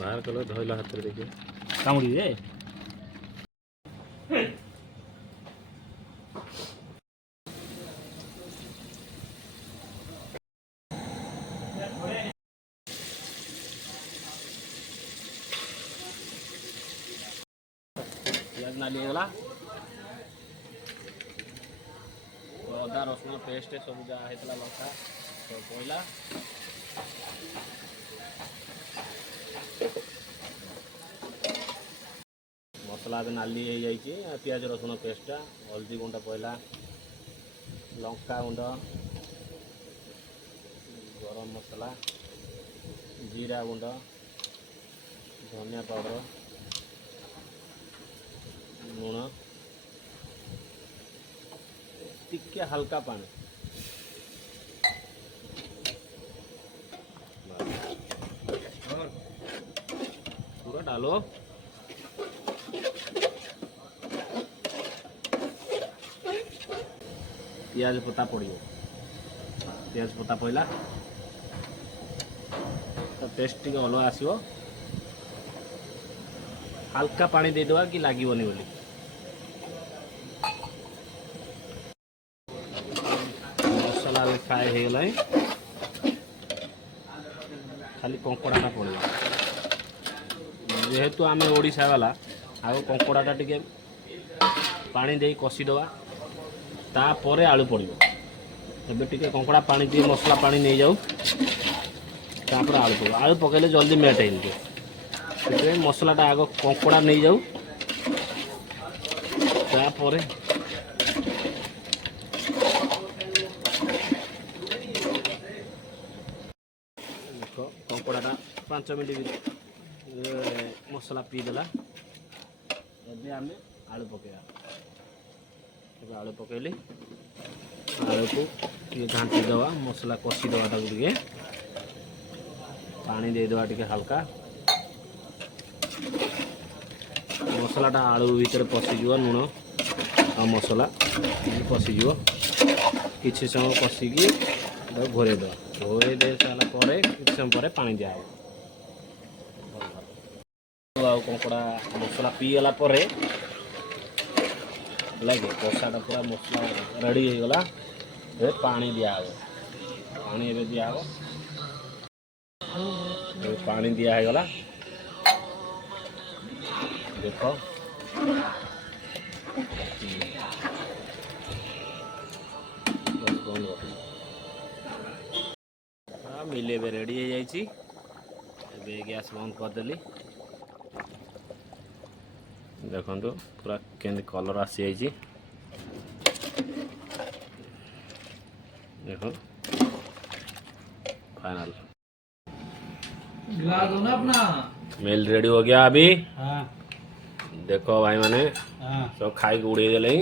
बाहर कल धोला हाथ में देखिए कामुड़ी रे पियाज नाली गला अदा रसुण पेस्ट सब जहाँ होता लंका सब पड़ा मसला भी नाली हो जाए पियाज रसुण पेस्टा हल्दी गुंड पड़ा लंका गुंड गरम मसला जीरा गुंड धनिया पाउडर लुण टिके हल्का पानी पूरा डालो पियाज पत्ता पड़ो पियाज पत्ता पड़ा तो टेस्ट टी अलग आसो हल्का पानी देदेवा कि लगोनी बोली मसला भी फ्राए हो गला खाली कंकड़ाटा पड़ा जेहेतु आम ओडिशा वाला आग कंकड़ाटा टिके पानी दे कषिदवा तापर आलू पड़ो एबे टिके कंकड़ा पानी दिए मसला पानी नहीं जाऊ तापर आलू पड़ो आलू पकड़े जल्दी मेट है मसलाटा आग कंकड़ा नहीं जाऊ तापर कंकड़ाटा 5 मिनट मसला पीदेला एबे आम आलू पकेगा आलू पकईली आलू को घाटी दवा मसला कषि दवा टे पानी देदेवा टे हल्का मसलाटा आलू भीतर पशिज लुण आ मसला पशिज किसी समय कषिकी घोरे देवा घोरे दे सारापर किसी समय पर पानी दिया कंकड़ा मसला पीगला लगे कषाटा पूरा मसला रेडी हो गला पानी दिया पानी एवं दिया पानी दिया है गला देख मिले रेडी हो जाए गैस बंद करदेली देखो पूरा केंद्र कलर आसी जाइए देखो फाइनल मेल रेडी हो गया अभी। हाँ। देखो भाई माने सब खाई उड़े गले।